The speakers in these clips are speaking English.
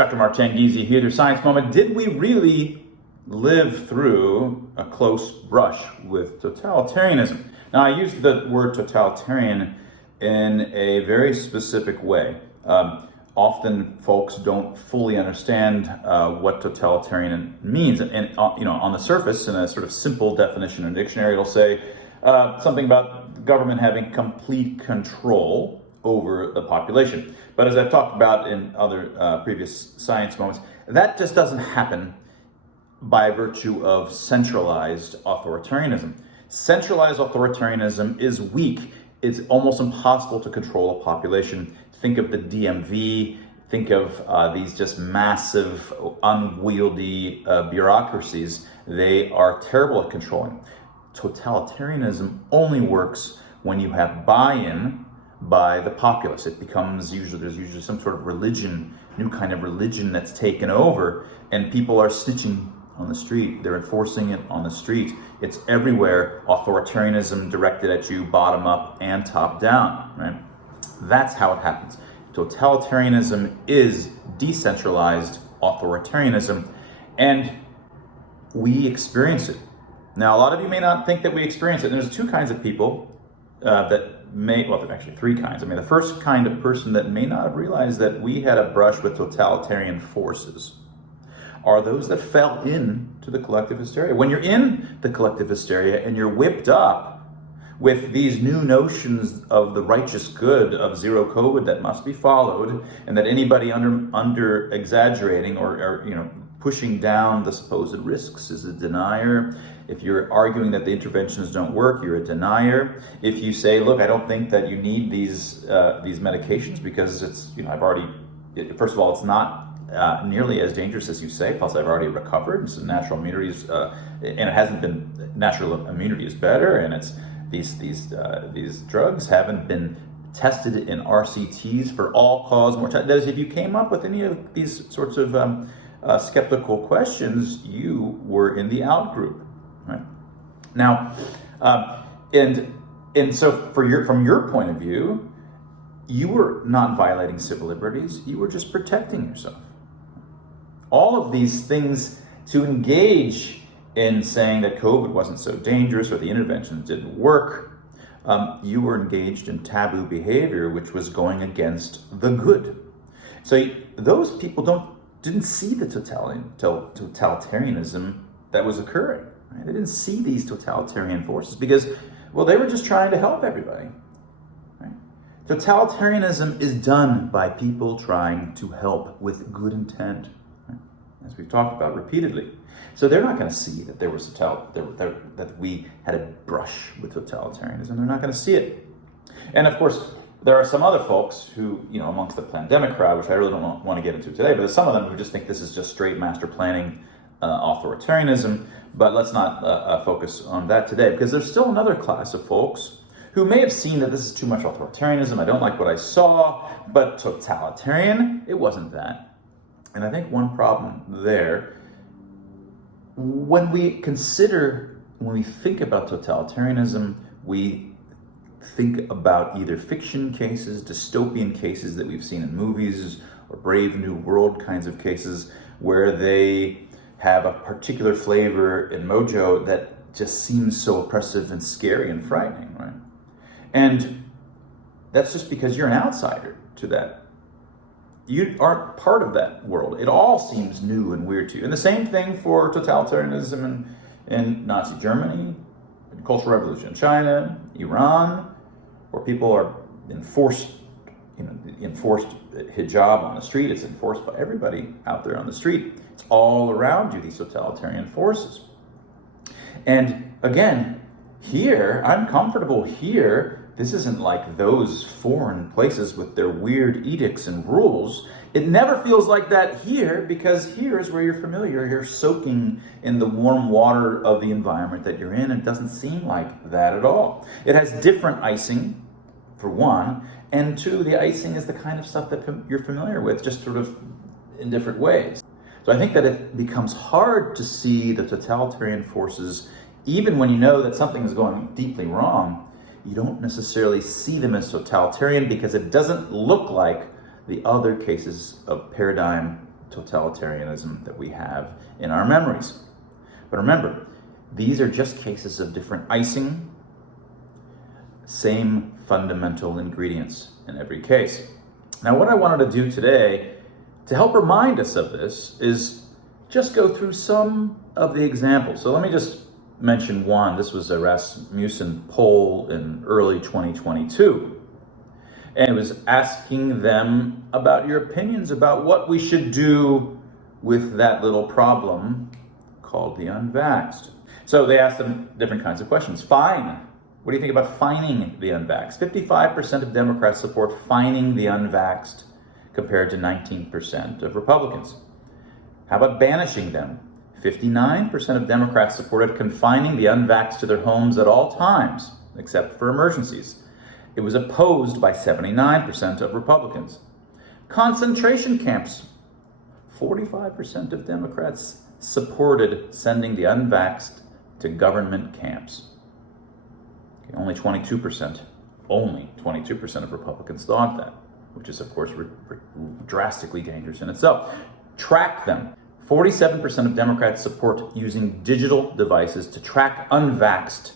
Dr. Mark Tanguisi here, your Science Moment. Did we really live through a close brush with totalitarianism? Now, I use the word totalitarian in a very specific way. Often folks don't fully understand what totalitarian means. And on the surface, in a sort of simple definition in a dictionary, it'll say something about the government having complete control over the population. But as I've talked about in other previous science moments, that just doesn't happen by virtue of centralized authoritarianism. Centralized authoritarianism is weak. It's almost impossible to control a population. Think of the DMV, think of these just massive, unwieldy bureaucracies. They are terrible at controlling. Totalitarianism only works when you have buy-in by the populace. It becomes there's usually some sort of religion, new kind of religion that's taken over, and people are snitching on the street. They're enforcing it on the street. It's everywhere. Authoritarianism directed at you, bottom up and top down, right? That's how it happens. Totalitarianism is decentralized authoritarianism, and we experience it. Now, a lot of you may not think that we experience it. There's two kinds of people there are actually three kinds. The first kind of person that may not have realized that we had a brush with totalitarian forces are those that fell into the collective hysteria. When you're in the collective hysteria and you're whipped up with these new notions of the righteous good of zero COVID that must be followed, and that anybody under exaggerating or pushing down the supposed risks is a denier. If you're arguing that the interventions don't work, you're a denier. If you say, look, I don't think that you need these medications because it's, first of all, it's not nearly as dangerous as you say, plus I've already recovered. It's natural immunity and it hasn't been, natural immunity is better, and it's these drugs haven't been tested in RCTs for all-cause mortality. That is, if you came up with any of these sorts of skeptical questions, you were in the out group, right? Now, and so from your point of view, you were not violating civil liberties. You were just protecting yourself. All of these things to engage in saying that COVID wasn't so dangerous or the interventions didn't work, you were engaged in taboo behavior, which was going against the good. So those people didn't see the totalitarianism that was occurring. Right? They didn't see these totalitarian forces because, well, they were just trying to help everybody. Right? Totalitarianism is done by people trying to help with good intent, right? As we've talked about repeatedly. So they're not going to see that there was that we had a brush with totalitarianism. They're not going to see it. And of course, there are some other folks who, amongst the pandemic crowd, which I really don't want to get into today, but there's some of them who just think this is just straight master planning authoritarianism. But let's not focus on that today, because there's still another class of folks who may have seen that this is too much authoritarianism. I don't like what I saw, but totalitarian, it wasn't that. And I think one problem there, when we think about totalitarianism, we think about either fiction cases, dystopian cases that we've seen in movies, or Brave New World kinds of cases where they have a particular flavor and mojo that just seems so oppressive and scary and frightening, right? And that's just because you're an outsider to that. You aren't part of that world. It all seems new and weird to you. And the same thing for totalitarianism in Nazi Germany, the Cultural Revolution in China, Iran, where people are enforced hijab on the street. It's enforced by everybody out there on the street. It's all around you, these totalitarian forces. And again, here, I'm comfortable here. This isn't like those foreign places with their weird edicts and rules. It never feels like that here, because here is where you're familiar. You're soaking in the warm water of the environment that you're in. It doesn't seem like that at all. It has different icing, for one, and two, the icing is the kind of stuff that you're familiar with, just sort of in different ways. So I think that it becomes hard to see the totalitarian forces, even when you know that something is going deeply wrong. You don't necessarily see them as totalitarian because it doesn't look like the other cases of paradigm totalitarianism that we have in our memories. But remember, these are just cases of different icing, same fundamental ingredients in every case. Now, what I wanted to do today to help remind us of this is just go through some of the examples. So let me just mention one. This was a Rasmussen poll in early 2022. And it was asking them about your opinions about what we should do with that little problem called the unvaxxed. So they asked them different kinds of questions. Fine. What do you think about fining the unvaxxed? 55% of Democrats support fining the unvaxxed compared to 19% of Republicans. How about banishing them? 59% of Democrats supported confining the unvaxxed to their homes at all times, except for emergencies. It was opposed by 79% of Republicans. Concentration camps. 45% of Democrats supported sending the unvaxxed to government camps. Okay, only 22% of Republicans thought that, which is, of course, drastically dangerous in itself. Track them. 47% of Democrats support using digital devices to track unvaxxed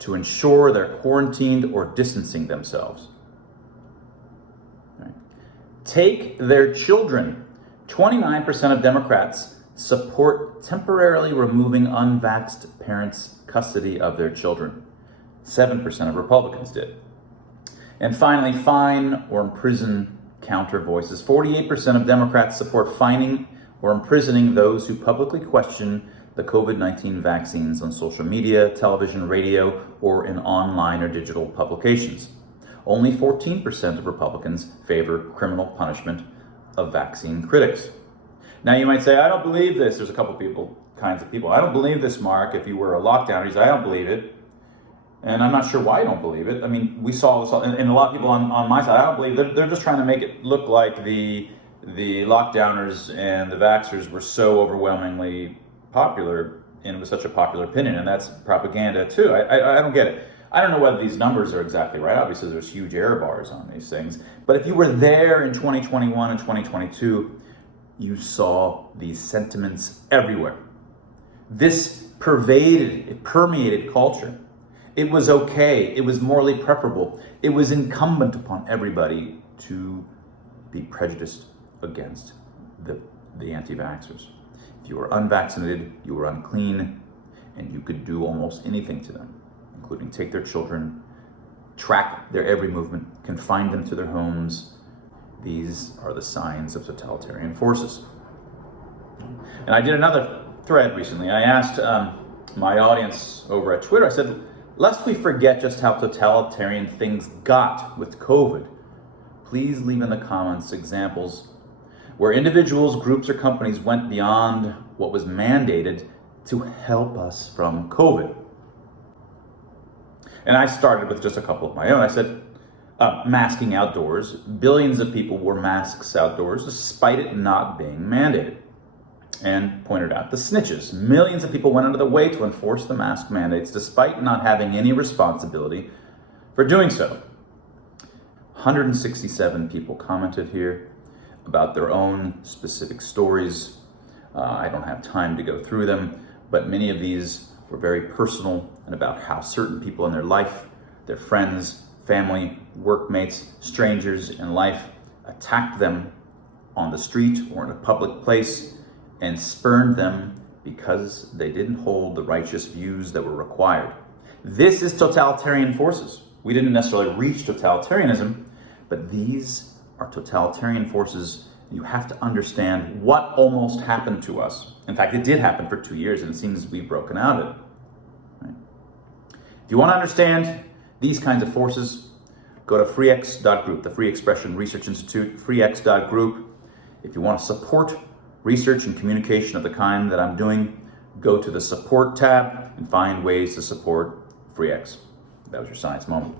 to ensure they're quarantined or distancing themselves. Right. Take their children. 29% of Democrats support temporarily removing unvaxxed parents' custody of their children. 7% of Republicans did. And finally, fine or imprison counter voices. 48% of Democrats support fining or imprisoning those who publicly question the COVID-19 vaccines on social media, television, radio, or in online or digital publications. Only 14% of Republicans favor criminal punishment of vaccine critics. Now you might say, I don't believe this. There's a couple kinds of people. I don't believe this, Mark. If you were a lockdowner, you say, I don't believe it. And I'm not sure why I don't believe it. I mean, we saw this, and a lot of people on my side, I don't believe it. They're just trying to make it look like the lockdowners and the vaxxers were so overwhelmingly popular, and it was such a popular opinion, and that's propaganda too. I don't get it. I don't know whether these numbers are exactly right. Obviously, there's huge error bars on these things. But if you were there in 2021 and 2022, you saw these sentiments everywhere. This permeated culture. It was okay. It was morally preferable. It was incumbent upon everybody to be prejudiced against the anti-vaxxers. If you were unvaccinated, you were unclean, and you could do almost anything to them, including take their children, track their every movement, confine them to their homes. These are the signs of totalitarian forces. And I did another thread recently. I asked my audience over at Twitter, I said, lest we forget just how totalitarian things got with COVID, please leave in the comments examples where individuals, groups, or companies went beyond what was mandated to help us from COVID. And I started with just a couple of my own. I said, masking outdoors. Billions of people wore masks outdoors despite it not being mandated. And pointed out the snitches. Millions of people went out of their way to enforce the mask mandates despite not having any responsibility for doing so. 167 people commented here about their own specific stories. I don't have time to go through them, but many of these were very personal and about how certain people in their life, their friends, family, workmates, strangers in life, attacked them on the street or in a public place and spurned them because they didn't hold the righteous views that were required. This is totalitarian forces. We didn't necessarily reach totalitarianism, but these are totalitarian forces. You have to understand what almost happened to us. In fact, it did happen for 2 years, and it seems we've broken out of it. Right? If you want to understand these kinds of forces, go to freex.group, the Free Expression Research Institute, freex.group. If you want to support research and communication of the kind that I'm doing, go to the support tab and find ways to support FreeX. That was your science moment.